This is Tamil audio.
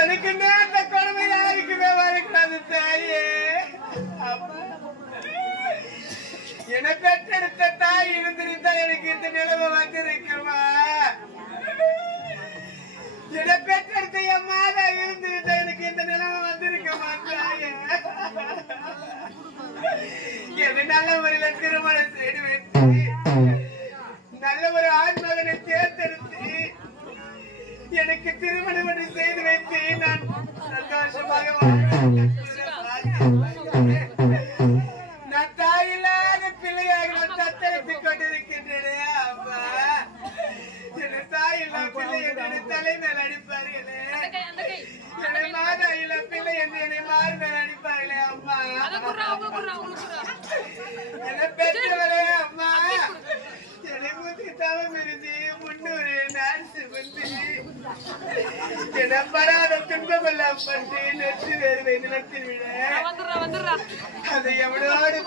எனக்கு அந்த கொடுமை யாருக்குமே வரக்கூடாது தாயே. என பெற்றெடுத்த தாய் இருந்திருந்தா எனக்கு இந்த நிலைமை வந்திருக்குமா? என பெற்றெடுத்த என் மாதா இருந்திருந்தா எனக்கு இந்த நிலைமை வந்திருக்குமா தாயே? எது நல்ல முறையில் திருமணம் செய்து வைத்து நல்ல ஒரு ஆண் மகனை தேர்ந்தெடுத்து எனக்கு திருமணம் செய்து வைத்து நான் சந்தோஷமாக நான் தாயில்லாத பிள்ளையாக நான் தத்தெடுத்துக் கொண்டிருக்கின்றேனே. அப்பா என் தாயில்லா பிள்ளை என்னை தலைமையில் அடிப்பார்களே, என்னை மாதாயில்லா பிள்ளை என்று என்னை மாறுதல் அடிப்பார்களே. அம்மா என்னை பெற்றவரே அம்மா, என்னை மூத்தி தவம் இருந்து முன்னூறு நாடு வந்து என பராத துன்பமெல்லாம் பற்றி நெற்று வேறுவை நிலத்தில் விட அதை எவ்வளோடு